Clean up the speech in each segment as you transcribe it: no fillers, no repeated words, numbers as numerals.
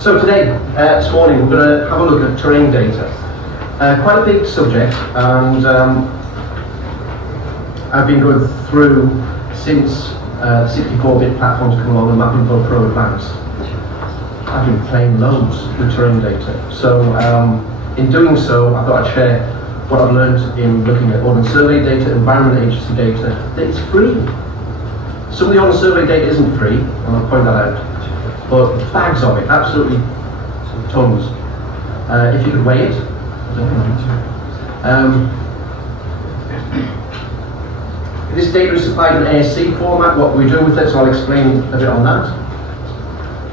So today, this morning, we're going to have a look at terrain data. Quite a big subject, and I've been going through since 64-bit platforms come along with MapInfo Pro Advanced. I've been playing loads with terrain data. So in doing so, I thought I'd share what I've learned in looking at Ordnance Survey data, Environment Agency data, that it's free. Some of the Ordnance Survey data isn't free, and I'll point that out. But bags of it, absolutely tons. If you could weigh it, this data is supplied in ASCE format. What we do with it, so I'll explain a bit on that.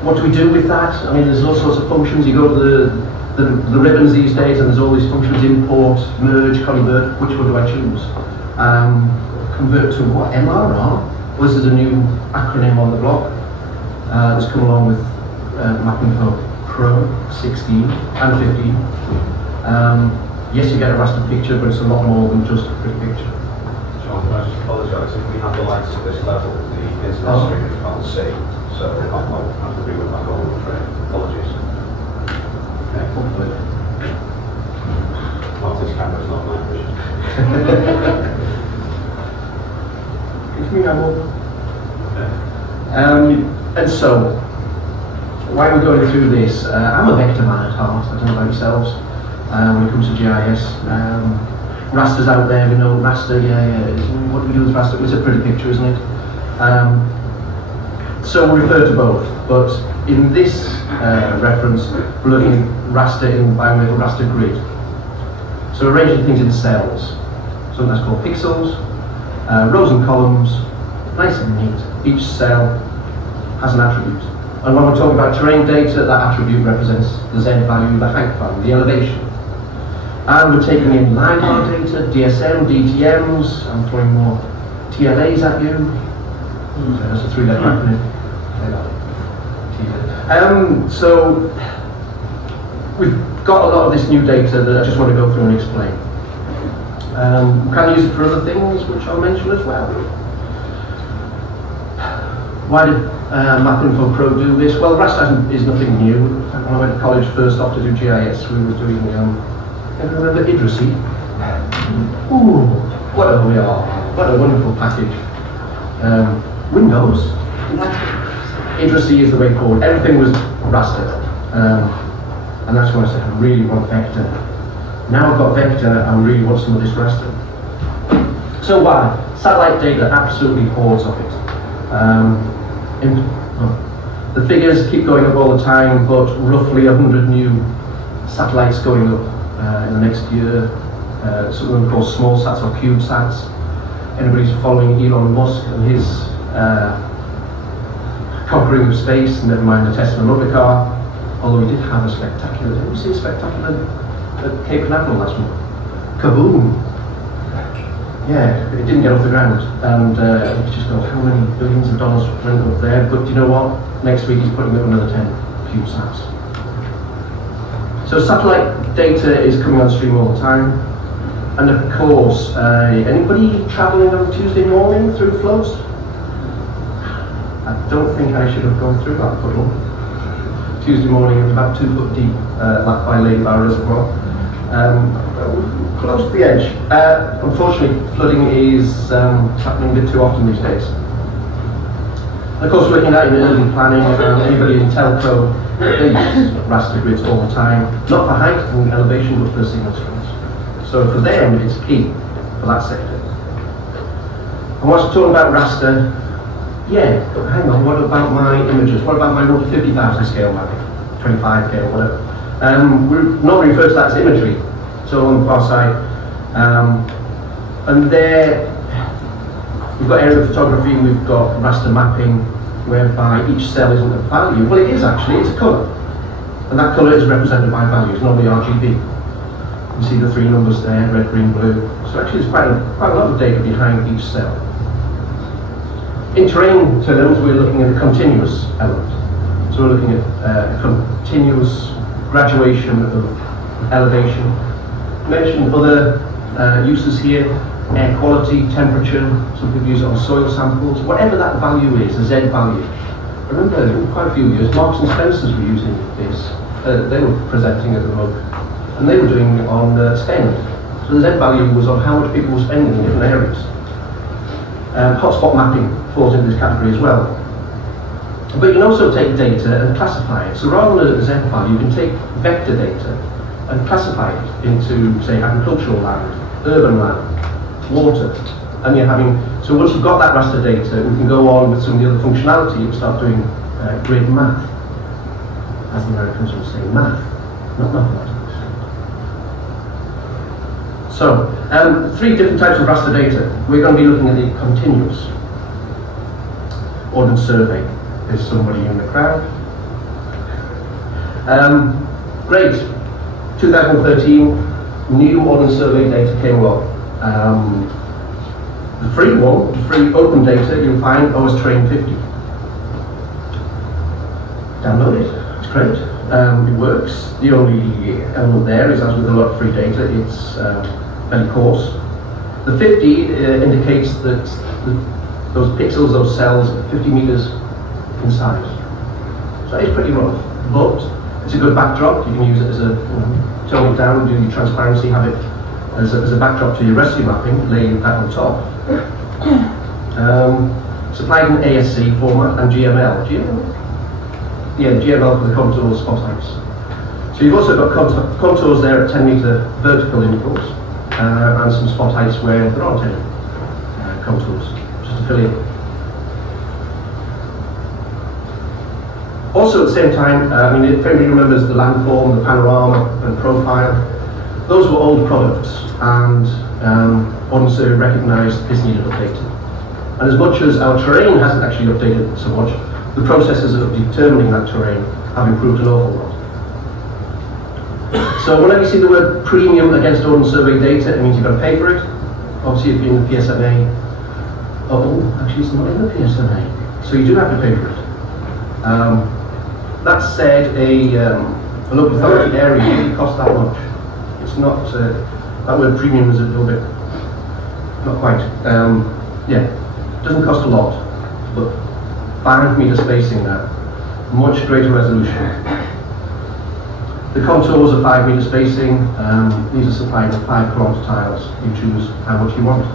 What do we do with that? I mean, there's all sorts of functions. You go to the ribbons these days, and there's all these functions: import, merge, convert. Which one do I choose? Convert to what? MRR? Well, this is a new acronym on the block. That's come along with MapInfo Pro 16 and 15. Yes, you get a raster picture, but it's a lot more than just a pretty picture. John, can I just apologise? If we have the lights at this level, the internet stream can't see, so I'll have to be with my goal, I'm afraid. Apologies. Okay. Martin's camera's not night vision. Give me ammo. And so, why are we going through this? I'm a vector man at heart, I don't know about yourselves, when it comes to GIS. Raster's out there, we know raster, what do we do with raster? It's a pretty picture, isn't it? So we refer to both, but in this reference, we're looking at raster by way of a raster grid. So we're arranging things in cells, something that's called pixels, rows and columns, nice and neat. Each cell has an attribute. And when we're talking about terrain data, that attribute represents the Z value, the height value, the elevation. And we're taking in LiDAR data, DSM, DTMs, I'm throwing more TLAs at you. So that's a three-letter acronym. So we've got a lot of this new data that I just want to go through and explain. We can use it for other things, which I'll mention as well. Why did MapInfo Pro do this? Well, raster is nothing new. In fact, when I went to college first off to do GIS, we were doing, I remember Ievers. Ooh, what a we are. What a wonderful package. Windows. Ievers is the way forward. Everything was raster. And that's when I said, I really want vector. Now I've got vector, I really want some of this raster. So why? Satellite data, absolutely hordes of it. The figures keep going up all the time, but roughly 100 new satellites going up in the next year. Some of them called small sats or cube sats. Anybody's following Elon Musk and his conquering of space, never mind the Tesla motor car, although he did have a spectacular, did you see a spectacular at Cape Canaveral last month? Kaboom! Yeah, it didn't get off the ground, and it's just got how many billions of dollars went up there, but you know what? Next week he's putting up another 10 CubeSats. So satellite data is coming on stream all the time, and of course, anybody travelling on Tuesday morning through floats? I don't think I should have gone through that puddle. Tuesday morning, it was about 2 foot deep, lapped by Lady Barrow Reservoir. Close to the edge. Unfortunately, flooding is happening a bit too often these days. And of course, looking at in urban planning, anybody in telco, they use raster grids all the time, not for height and elevation, but for signal strength. So for them, it's key for that sector. And once we're talking about raster, yeah, but hang on, what about my images? What about my 1 to 50,000 scale mapping? 25K or whatever. We normally refer to that as imagery. So on the far side, and there we've got aerial photography, we've got raster mapping, whereby each cell isn't a value. Well, it is actually, it's a colour. And that colour is represented by values, normally RGB. You see the 3 numbers there, red, green, blue. So actually there's quite a lot of data behind each cell. In terrain terms, we're looking at a continuous element. So we're looking at continuous graduation of elevation. Mentioned other uses here, air quality, temperature, some people use it on soil samples, whatever that value is, a Z value. I remember quite a few years, Marks and Spencers were using this. They were presenting at the MOOC, and they were doing it on spend. So the Z value was on how much people were spending in different areas. Hotspot mapping falls into this category as well. But you can also take data and classify it. So rather than a Z file, you can take vector data and classify it into, say, agricultural land, urban land, water. And you're having, so once you've got that raster data, we can go on with some of the other functionality and start doing grid math. As the Americans would say, math, not mathematics. So, 3 different types of raster data. We're going to be looking at the continuous ordnance survey. There's somebody in the crowd. Great. 2013, new ordnance survey data came along. The free one, the free open data, you'll find OS Train 50. Download it, it's great. It works. The only element there is, as with a lot of free data, it's very coarse. The 50 indicates that those pixels, those cells, are 50 meters in size. So it's pretty rough, but it's a good backdrop. You can use it as a, tone it down, do your transparency, have it as a backdrop to your rest of your mapping, lay that on top. Supplied in ASCE format and GML. Yeah, GML for the contours, spot heights. So you've also got contours there at 10 meter vertical intervals, and some spot heights where there aren't any contours, just to fill in. Also at the same time, if anybody remembers the landform, the panorama and profile, those were old products, and Ordnance Survey recognised this needed updating. And as much as our terrain hasn't actually updated so much, the processes of determining that terrain have improved an awful lot. So whenever you see the word premium against Ordnance Survey data, it means you've got to pay for it. Obviously if you're in the PSMA, actually it's not in the PSMA, so you do have to pay for it. That said, a local authority area doesn't cost that much. It's not, that word premium is a little bit, not quite. It doesn't cost a lot, but 5 meter spacing now, much greater resolution. The contours are 5 meter spacing. These are supplied with 5 kilometer tiles. You choose how much you want.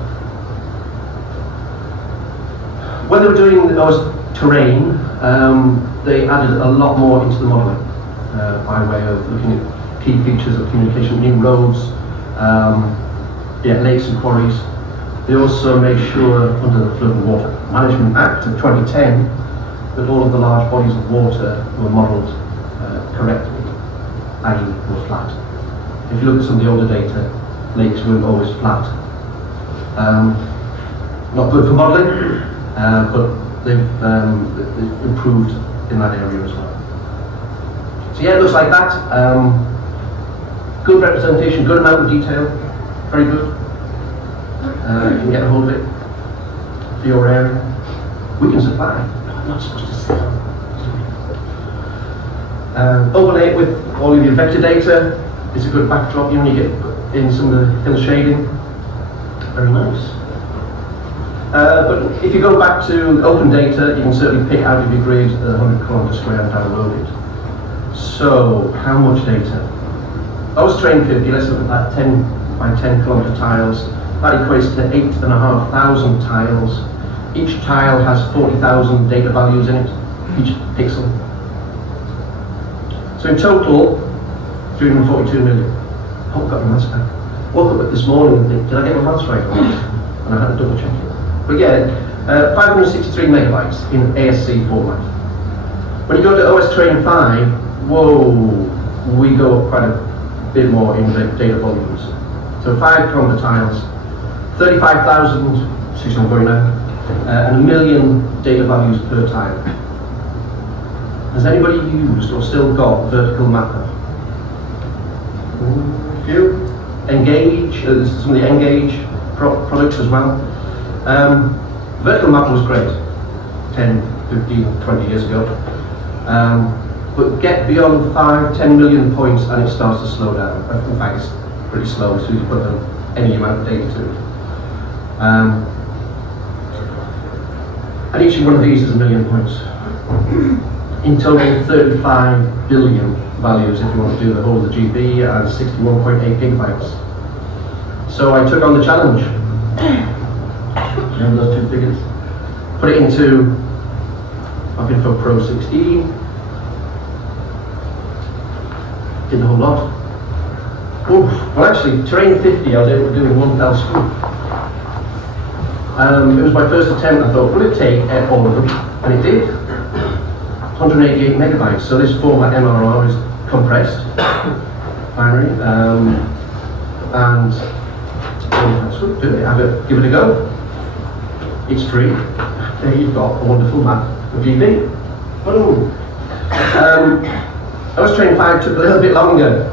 When they were doing those terrain, they added a lot more into the modelling by way of looking at key features of communication, new roads, lakes and quarries. They also made sure under the Flood and Water Management Act of 2010 that all of the large bodies of water were modelled correctly, i.e. were flat. If you look at some of the older data, lakes weren't always flat. Not good for modelling, but they've improved in that area as well. So yeah, it looks like that. Good representation, good amount of detail, very good. You can get a hold of it for your area. We can supply. I'm not supposed to sell. Overlay it with all of your vector data. It's a good backdrop. You get in some of the hill shading. Very nice. But if you go back to open data, you can certainly pick out of your grid 100 kilometre square and download it. So, how much data? I was trained 50, let's look at that 10 by 10 kilometre tiles. That equates to 8,500 tiles. Each tile has 40,000 data values in it, each pixel. So in total, 342 million. Oh, I've got my maths back. Woke up this morning and think, did I get my maths right on this? And I had to double check it. But yeah, 563 megabytes in ASCE format. When you go to OS Train 5, whoa, we go up quite a bit more in the data volumes. So 5 kilometre tiles, 35,649, and 1 million data values per tile. Has anybody used or still got vertical mapper? A few. Engage, some of the Engage products as well. Vertical mapper was great 10, 15, 20 years ago. But get beyond 5-10 million points and it starts to slow down. In fact, it's pretty slow as soon as you put any amount of data to it. And each one of these is 1 million points. In total, 35 billion values if you want to do the whole of the GB, and 61.8 gigabytes. So I took on the challenge. Remember those two figures? Put it into MapInfo Pro 16. Did the whole lot. Oof. Well, actually, Terrain 50 I was able to do in one fell swoop. It was my first attempt. I thought, will it take all of them? And it did. 188 megabytes. So this format MRR is compressed binary, and so do it. Give it a go. It's free. There you've got a wonderful map of GB. Boom. OS Train 5 took a little bit longer,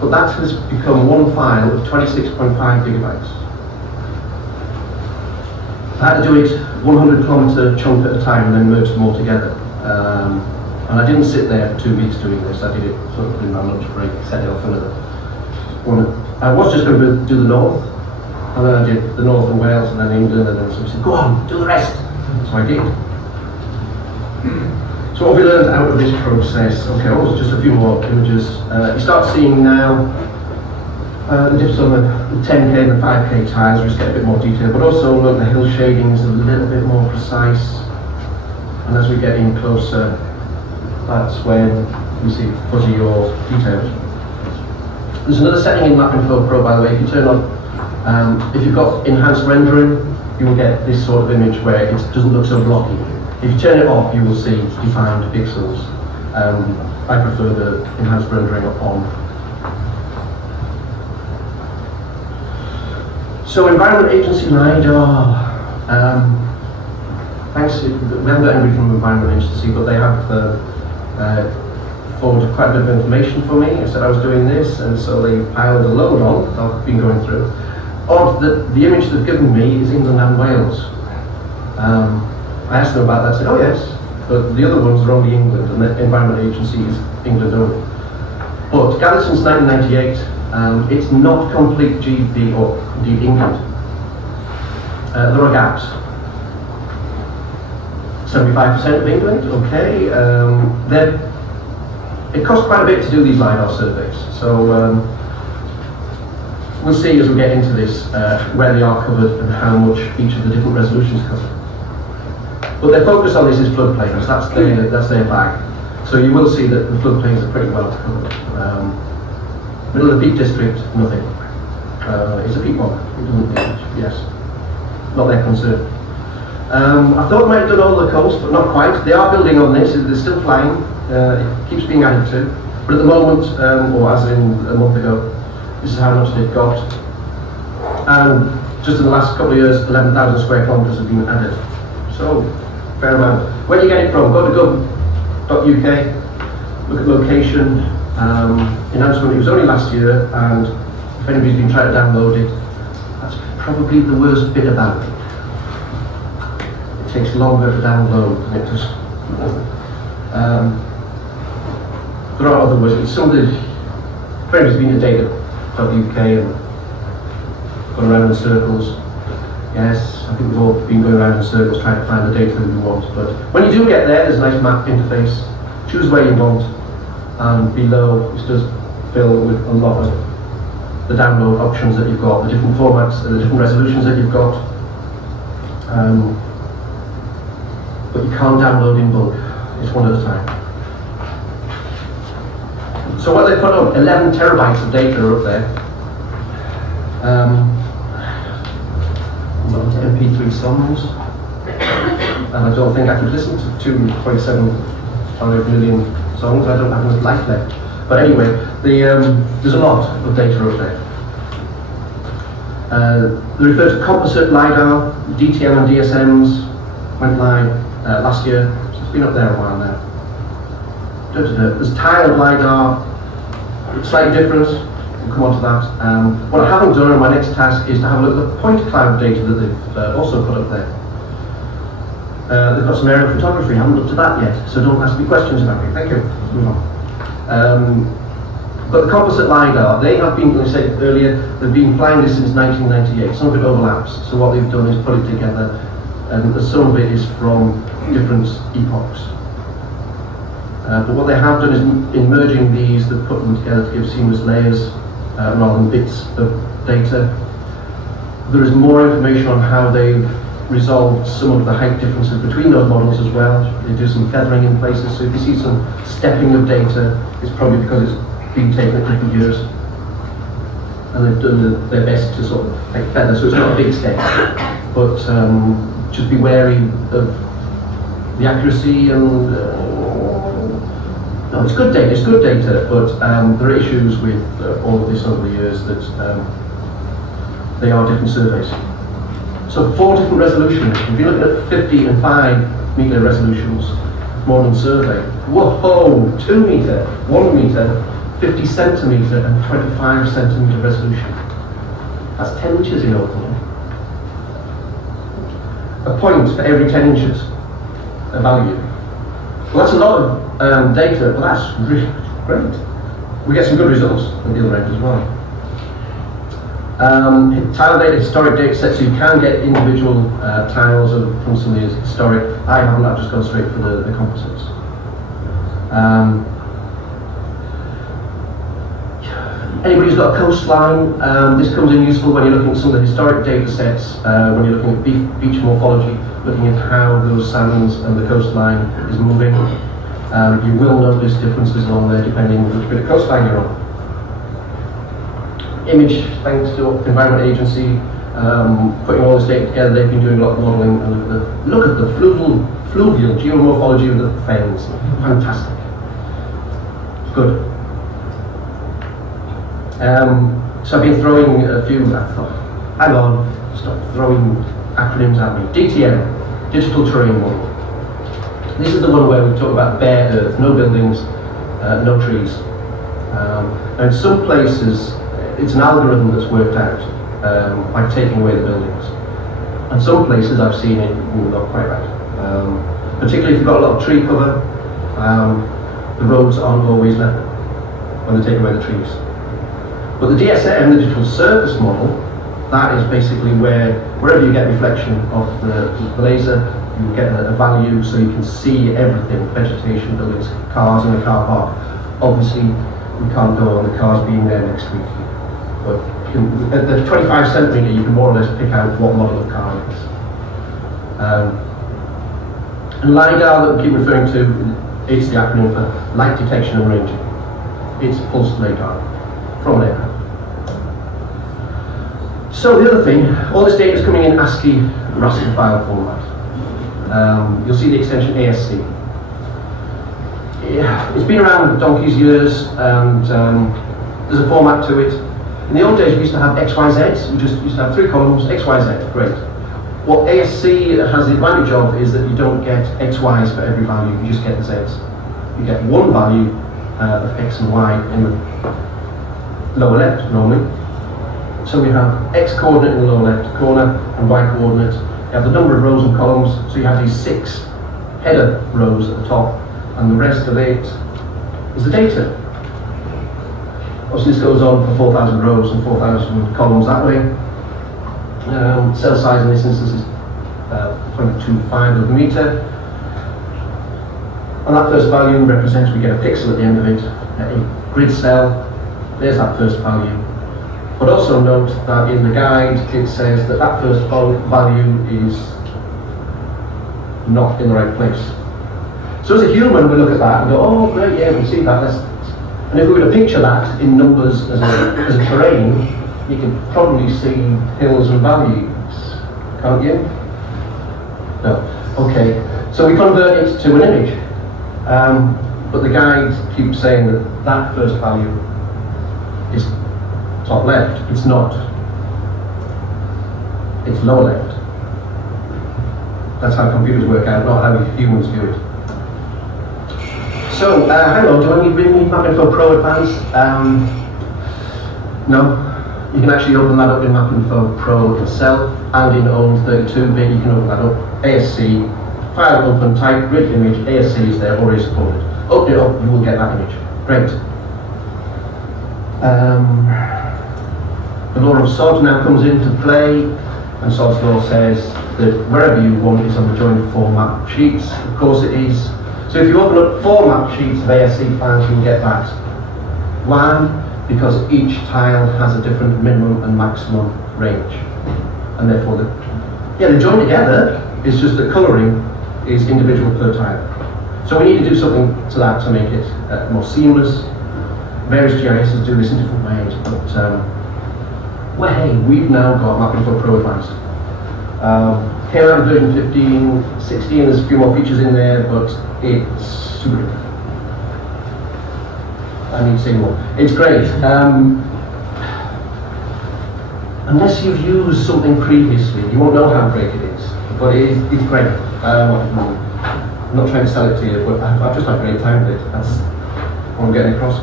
but that has become one file of 26.5 gigabytes. I had to do it 100 kilometre chunk at a time and then merge them all together. And I didn't sit there for 2 weeks doing this. I did it sort of in my lunch break, set it off another one. I was just going to do the north, and then I did the north and Wales, and then England, and then somebody said, go on, do the rest. So I did. So what have we learned out of this process? Okay, oh, just a few more images. You start seeing now the difference on the 10K and the 5K tiles, just get a bit more detail, but also look, the hill shading is a little bit more precise. And as we get in closer, that's when we see fuzzy or details. There's another setting in MapInfo Pro, by the way. If you turn on, if you've got enhanced rendering, you will get this sort of image where it doesn't look so blocky. If you turn it off, you will see defined pixels. I prefer the enhanced rendering on. So Environment Agency LiDAR. Thanks, we haven't got anybody from Environment Agency, but they have forwarded quite a bit of information for me. I said I was doing this, and so they piled a load on that I've been going through. Odd that the image they've given me is England and Wales. I asked them about that, said, oh yes, but the other ones are only England, and the Environment Agency is England only. But gathered since 1998, it's not complete GB or indeed England. There are gaps. 75% of England, okay. It costs quite a bit to do these LiDAR surveys, so we'll see as we get into this where they are covered and how much each of the different resolutions cover. But their focus on this is floodplains, that's their bag. So you will see that the floodplains are pretty well covered. Middle of the Peak District, nothing. It's a peak one, it doesn't age, yes. Not their concern. I thought I might have done all the coast, but not quite. They are building on this, they're still flying. It keeps being added to. But at the moment, or as in a month ago, this is how much they've got. And just in the last couple of years, 11,000 square kilometres have been added. So, fair amount. Where do you get it from? Go to gov.uk, look at location, announcement. It was only last year, and if anybody's been trying to download it, that's probably the worst bit about it. It takes longer to download than it does. There are other ways. It's some of the, if anybody's been to data.uk and gone around in circles, yes, I think we've all been going around in circles trying to find the data that we want. But when you do get there, there's a nice map interface. Choose where you want, and below it does fill with a lot of the download options that you've got, the different formats, the different resolutions that you've got. But you can't download in bulk. It's one at a time. So what they put up, 11 terabytes of data are up there. MP3 songs, and I don't think I could listen to 2.75 million songs. I don't have enough life left. But anyway, there's a lot of data up there. They refer to composite LiDAR, DTM and DSMs went live last year, so it's been up there a while now. There's tiled LiDAR, it's slightly different. We'll come on to that. What I haven't done, and my next task, is to have a look at the point cloud data that they've also put up there. They've got some aerial photography. I haven't looked at that yet, so don't ask me questions about it. Thank you. Let's move on. But the composite LiDAR, they have been, like I said earlier, they've been flying this since 1998. Some of it overlaps, so what they've done is put it together, and some of it is from different epochs. But what they have done is in merging these, they've put them together to give seamless layers rather than bits of data. There is more information on how they've resolved some of the height differences between those models as well. They do some feathering in places, so if you see some stepping of data, it's probably because it's been taken at different years. And they've done their best to sort of like feather, so it's not a big step. But just be wary of the accuracy and no, it's good data, but there are issues with all of this over the years that they are different surveys. So 4 different resolutions. If you look at 50 and 5 metre resolutions, modern survey, whoa, 2 metre, 1 metre, 50 centimetre and 25 centimetre resolution. That's 10 inches in opening. A point for every 10 inches, a value. Well, that's a lot of data, but that's really great. We get some good results at the other end as well. Tile data, historic data sets, so you can get individual tiles from some of these historic. I haven't, I've just gone straight for the composites. Anybody who's got a coastline, this comes in useful when you're looking at some of the historic data sets, when you're looking at beach morphology, looking at how those sands and the coastline is moving. You will notice differences along there depending on which bit of coastline you're on. Image, thanks to Environment Agency, putting all this data together, they've been doing a lot of modelling. And look at the fluvial geomorphology of the fens. Fantastic. Good. So I've been throwing a few, I thought, hang on, stop throwing acronyms at me. DTM, Digital Terrain Model. This is the one where we talk about bare earth, no buildings, no trees. Now in some places, it's an algorithm that's worked out by taking away the buildings. And some places I've seen it not quite right. Particularly if you've got a lot of tree cover, the roads aren't always level when they take away the trees. But the DSM, the digital surface model, that is basically wherever you get reflection of the laser, you get a value so you can see everything, vegetation, buildings, cars in a car park. Obviously, we can't go on the cars being there next week. But at the 25 centimetre, you can more or less pick out what model of car it is. And LiDAR that we keep referring to, it's the acronym for Light Detection and Ranging. It's pulsed radar from an aircraft. So the other thing, all this data is coming in ASCII raster file format. You'll see the extension ASCE. Yeah, it's been around donkey's years, and there's a format to it. In the old days, we used to have XYZ. We just used to have 3 columns, XYZ, great. What ASCE has the advantage of is that you don't get XYs for every value, you just get the Zs. You get one value of X and Y in the lower left, normally. So we have X coordinate in the lower left corner and Y coordinate. You have the number of rows and columns, so you have these 6 header rows at the top, and the rest of it is the data. Obviously this goes on for 4,000 rows and 4,000 columns that way. Cell size in this instance is 0.25 of a metre. And that first value represents, we get a pixel at the end of it, a grid cell. There's that first value. But also note that in the guide it says that that first value is not in the right place. So as a human we look at that and go, oh great, yeah, we see that. And if we were to picture that in numbers as a terrain, you can probably see hills and valleys, can't you? No. Okay. So we convert it to an image. But the guide keeps saying that that first value is top left. It's not. It's lower left. That's how computers work out, not how humans view it. So, hang on, do I really need MapInfo Pro Advanced? No. You can actually open that up in MapInfo Pro itself, and in own 32-bit, you can open that up. ASCE, file open, type, grid image, ASCE is there, already supported. Open it up, you will get that image. Great. The law of sod now comes into play, and Sod's law says that wherever you want it is on the joined format sheets. Of course it is. So if you open up 4 map sheets of ASCE files, you can get that. Why? Because each tile has a different minimum and maximum range. And therefore, they're joined together, it's just the colouring is individual per tile. So we need to do something to that to make it more seamless. Various GISs do this in different ways, but well, hey, we've now got MapInfo Pro Advanced. Came out in version 15, 16, there's a few more features in there, but it's super good. I need to say more. It's great. Unless you've used something previously, you won't know how great it is, but it's great. I'm not trying to sell it to you, but I've just had a great time with it. That's what I'm getting across.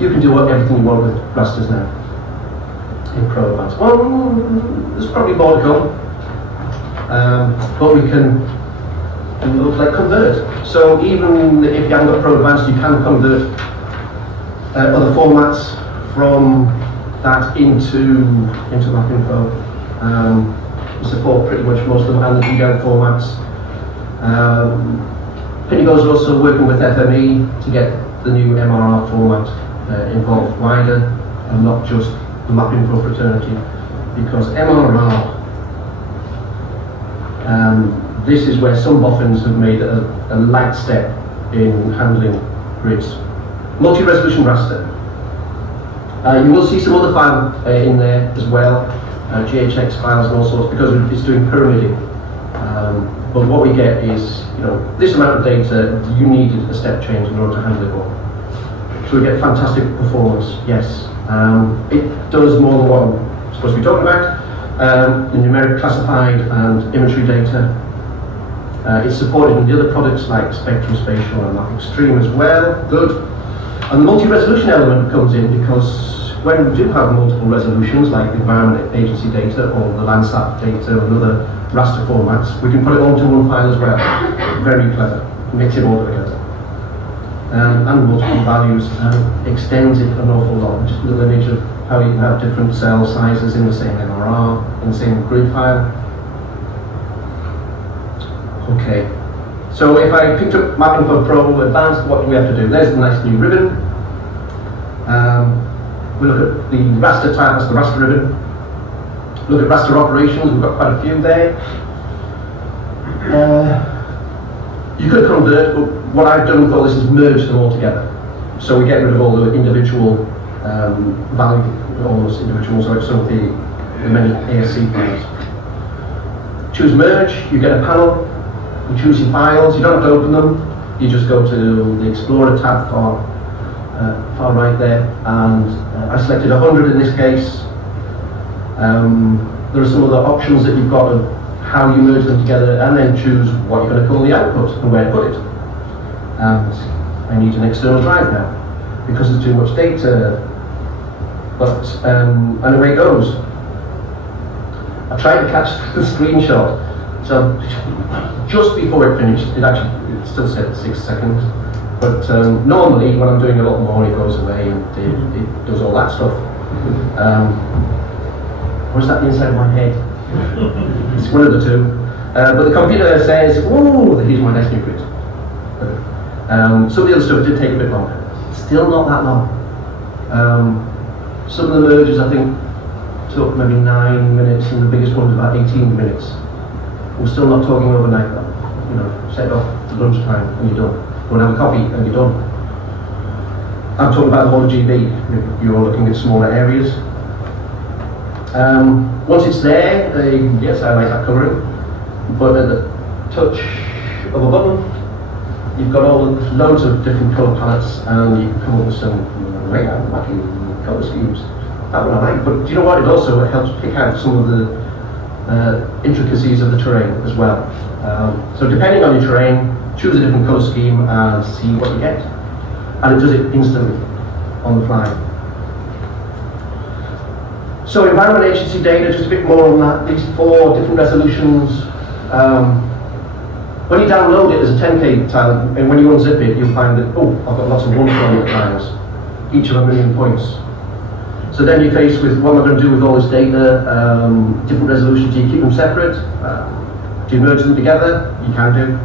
You can do everything you want with rasters now in Pro Advanced. Well, there's probably more to come, but we can do like convert. So even if you haven't got Pro Advanced, you can convert other formats from that into MapInfo. We support pretty much most of them and the GDL formats. Pinnacle is also working with FME to get the new MRR format involved wider and not just the MapInfo fraternity, because MRR, this is where some boffins have made a light step in handling grids. Multi-resolution raster. You will see some other files in there as well, GHX files and all sorts, because it's doing pyramiding. But what we get is, this amount of data, you needed a step change in order to handle it all. So we get fantastic performance, yes. It does more than what I'm supposed to be talking about. The numeric classified and imagery data. It's supported in the other products like Spectrum Spatial and Map Extreme as well, good. And the multi-resolution element comes in because when we do have multiple resolutions like the Environment Agency data or the Landsat data and other raster formats, we can put it all into one file as well. Very clever, mix it all together. And multiple values extends it an awful lot. Just a little image of how you can have different cell sizes in the same MRR, in the same grid file. Okay, so if I picked up MapInfo Pro Advanced, what do we have to do? There's the nice new ribbon. We look at the raster type, that's the raster ribbon. Look at raster operations, we've got quite a few there. You could convert, but what I've done with all this is merge them all together. So we get rid of all the individual value, almost individual, so some of the many ASCE files. Choose merge, you get a panel, you choose your files, you don't have to open them, you just go to the Explorer tab far right there, and I selected 100 in this case. There are some other options that you've got of how you merge them together, and then choose what you're going to call the output and where to put it. And I need an external drive now because there's too much data. But and away it goes. I tried to catch the screenshot, so just before it finished, it still said 6 seconds. But normally, when I'm doing a lot more, it goes away and it does all that stuff. Or is that the inside of my head? It's one of the two. But the computer says, "Oh, here's my next new grid." Some of the other stuff did take a bit longer. Still not that long. Some of the merges, I think, took maybe 9 minutes, and the biggest one was about 18 minutes. We're still not talking overnight though. Set off at lunchtime and you're done. Go and have a coffee and you're done. I'm talking about the whole GB. You're looking at smaller areas. Once it's there, yes, I like that colouring, but at the touch of a button, you've got loads of different colour palettes, and you can come up with some very wacky colour schemes. That one I like, but do you know what? It also helps pick out some of the intricacies of the terrain as well. So depending on your terrain, choose a different colour scheme and see what you get. And it does it instantly, on the fly. So Environment Agency data, just a bit more on that. These 4 different resolutions. When you download it as a 10K tile, and when you unzip it, you'll find that, oh, I've got lots of 1 tiles, each of 1,000,000 points. So then you're faced with what am I going to do with all this data, different resolutions. Do you keep them separate? Do you merge them together? You can do.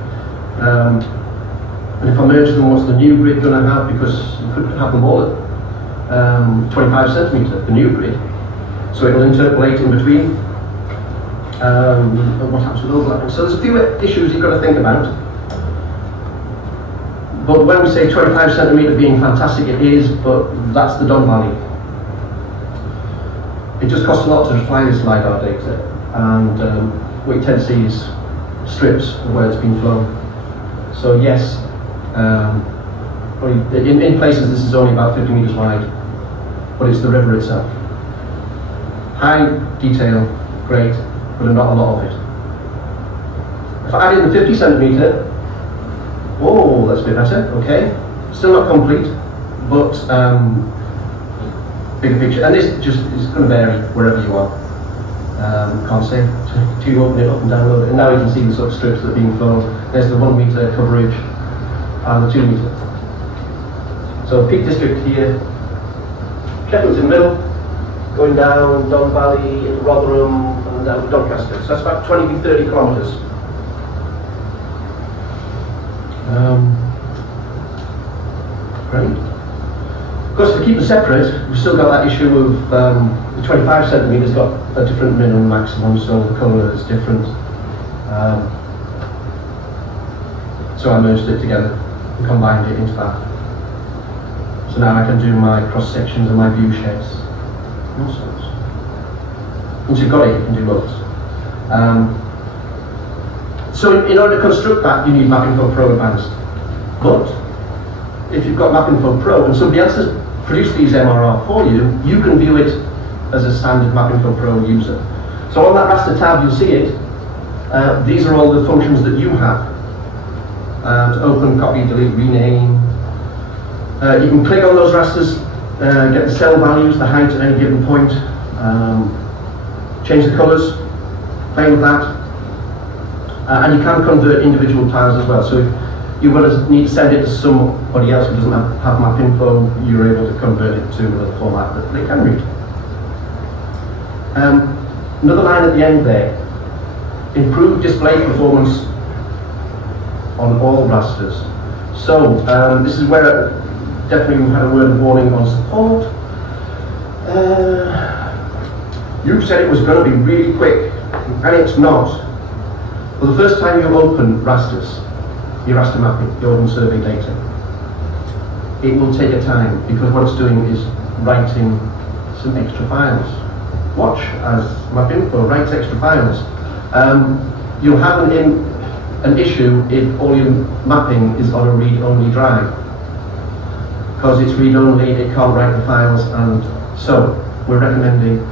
And if I merge them, what's the new grid going to have? Because you couldn't have them all at 25 centimetre, the new grid. So it'll interpolate in between. And what happens with overlapping? So there's a few issues you've got to think about. But when we say 25 centimetre being fantastic, it is, but that's the done value. It just costs a lot to fly this LiDAR data, and what you tend to see is strips of where it's been flown. So yes, in places this is only about 50 metres wide, but it's the river itself. High detail, great, but not a lot of it. If I add in the 50 centimetre, oh, that's a bit better, okay. Still not complete, but bigger picture. And this just is going to vary wherever you are. Can't say till you open it up and download it. And now you can see the sort of strips that are being flown. There's the 1 metre coverage and the 2 metre. So Peak District here, Sheffield's in the middle, going down Don Valley, into Rotherham, and down to Doncaster. So that's about 20 to 30 kilometres. Great. Of course, if we keep them separate, we've still got that issue of the 25 centimetres got a different minimum maximum, so the colour is different. So I merged it together and combined it into that. So now I can do my cross sections and my view sheds. All sorts. Once you've got it, you can do loads. So in order to construct that, you need MapInfo Pro Advanced. But if you've got MapInfo Pro and somebody else has produced these MRR for you, you can view it as a standard MapInfo Pro user. So on that raster tab, you'll see it. These are all the functions that you have. To open, copy, delete, rename. You can click on those rasters, get the cell values, the height at any given point, change the colours, play with that. And you can convert individual tiles as well. So if you need to send it to somebody else who doesn't have MapInfo, you're able to convert it to a format that they can read. Another line at the end there, improve display performance on all rasters. So this is where definitely we've had a word of warning on support. You said it was going to be really quick, and it's not. Well, the first time you open rasters, your raster mapping, your open survey data, it will take a time, because what it's doing is writing some extra files. Watch as MapInfo writes extra files. You'll have an issue if all your mapping is on a read-only drive. Because it's read-only, it can't write the files, and so we're recommending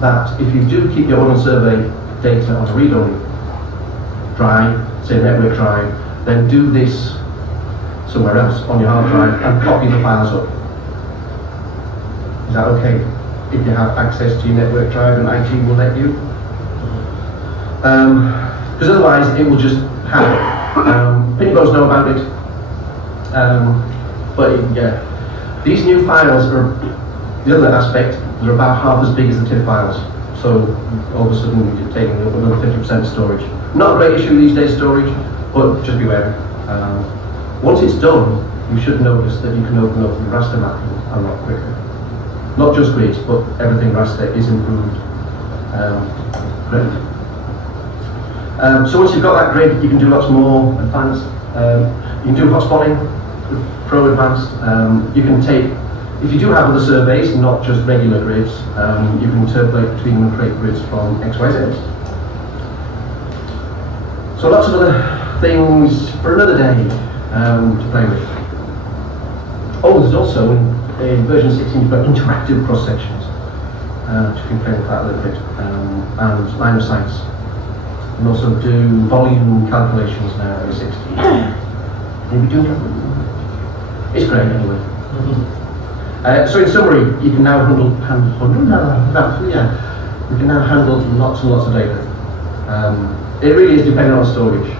that if you do keep your own survey data on a read-only drive, say a network drive, then do this somewhere else on your hard drive and copy the files up. Is that okay? If you have access to your network drive and IT will let you. Because otherwise it will just happen. Pinbows know about it. But yeah, these new files are, the other aspect, they're about half as big as the TIFF files. So all of a sudden you're taking up another 50% storage. Not a great issue these days, storage, but just beware. Once it's done, you should notice that you can open up the raster mapping a lot quicker. Not just grids, but everything raster is improved. Great. So once you've got that grid, you can do lots more advanced. You can do hotspotting with Pro Advanced. You can take, if you do have other surveys, not just regular grids, you can interpolate between them and create grids from XYZ. So lots of other things for another day to play with. Oh, there's also in version 16 you've got interactive cross sections. You can play with that a little bit, and line of sights. You can also do volume calculations now in 16. Maybe do that. It's great anyway. So in summary, you can now handle you can now handle lots and lots of data. It really is dependent on storage.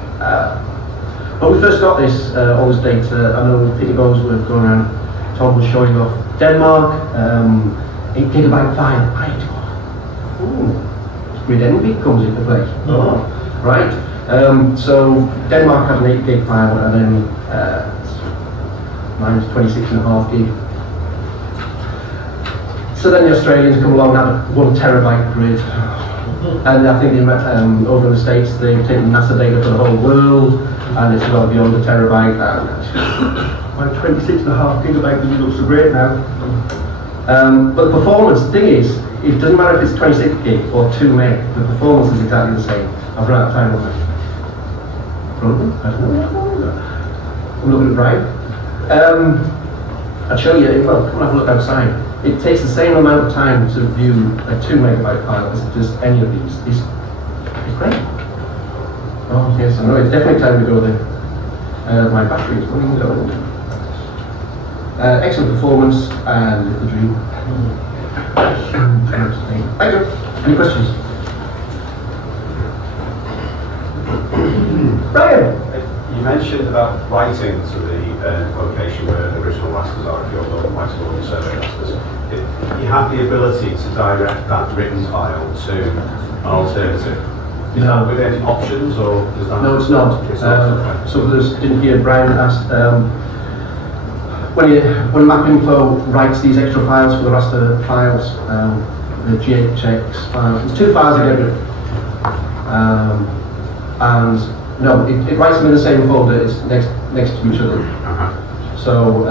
When we first got this, all this data, I know Peter Bones were going around, Tom was showing off Denmark, 8 gigabyte file, great. Ooh, grid envy comes into play. Oh, right. So Denmark had an 8 gig file, and then mine's 26.5 gig. So then the Australians come along and have a 1 terabyte grid. And I think over in the States they've taken NASA data for the whole world, and it's well beyond a terabyte. My 26.5 gigabyte grid looks so great now. But the performance, the thing is, it doesn't matter if it's 26 gig or 2 meg, the performance is exactly the same. I've run out of time on that. Probably? I don't know. I'm looking at Brian. I'll show you, well, come and have a look outside. It takes the same amount of time to view a 2 megabyte file as it does any of these. It's great. Oh yes, I know, it's definitely time to go there. My battery is running low. Excellent performance and live the dream. Thank you. Any questions? Brian! You mentioned about writing to the location where the original rasters are, if you're going back to all the survey rasters. You have the ability to direct that written file to an alternative. Is that within options, or does that? No, it's not. So for those didn't hear, Brian asked, when MapInfo writes these extra files for the raster files, the GHX files, there's 2 files in every. And no, it writes them in the same folder. It's next to each other. So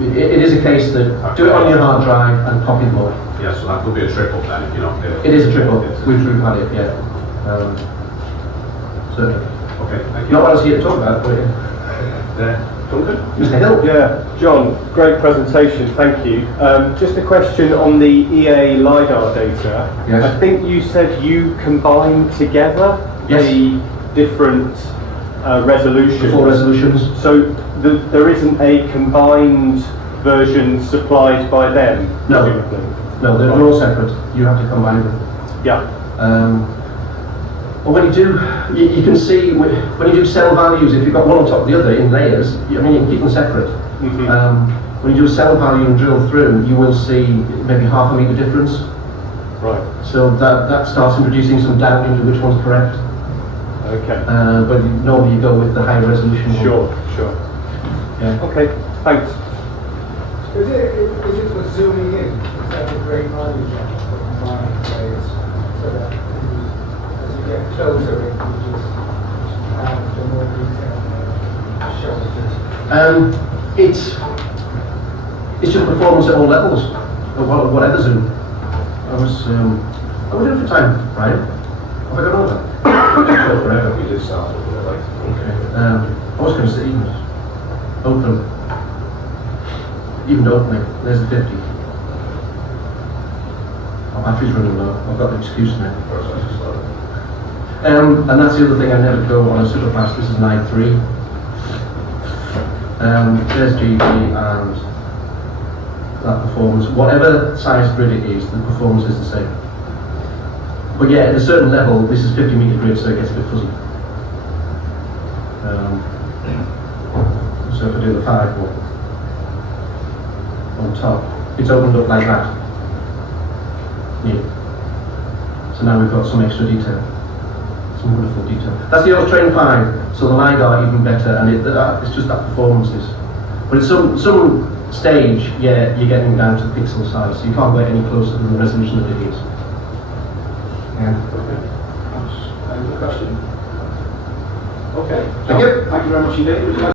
it is a case that do it on your hard drive and copy them up. Yeah, so that would be a triple then if you're not doing it. It is a triple. We've had it, yeah. Certainly. Okay, thank you. Not what I was here to talk about, but Duncan? Mr. Hill. Yeah, John, great presentation, thank you. Just a question on the EA LiDAR data. Yes. I think you said you combined together the different resolutions. 4 resolutions. So there isn't a combined version supplied by them? No. presumably? No, they're all separate. You have to combine them. Yeah. Well, when you do, you can see when you do cell values, if you've got one on top of the other in layers, you can keep them separate. When you do a cell value and drill through, you will see maybe half a meter difference. Right. So that starts introducing some doubt into which one's correct. Okay. But normally you go with the high resolution one. Sure. Yeah. Okay, thanks. Is it for zooming in? Is that a great value for combining layers so that as you get closer it will just have the more detail shows? It's just performance at all levels, or whatever zoom. Are we doing for time, Brian? Have I got over? Forever. We did start with it later. Okay. I was going to say open. Even opening. There's the 50. Our battery's running low. I've got the excuse now. And that's the other thing. I never go on a super fast. This is an i3. There's GB and that performance. Whatever size grid it is, the performance is the same. But yeah, at a certain level, this is 50 meter grid, so it gets a bit fuzzy. So if I do the 5 one on top, it's opened up like that. Yeah. So now we've got some extra detail, some wonderful detail. That's the Austrain 5, so the LiDAR even better, and it's just that performances. But at some stage, yeah, you're getting down to pixel size, so you can't get any closer than the resolution that it is. Yeah. Any question? Okay. Thank you. Thank you very much indeed.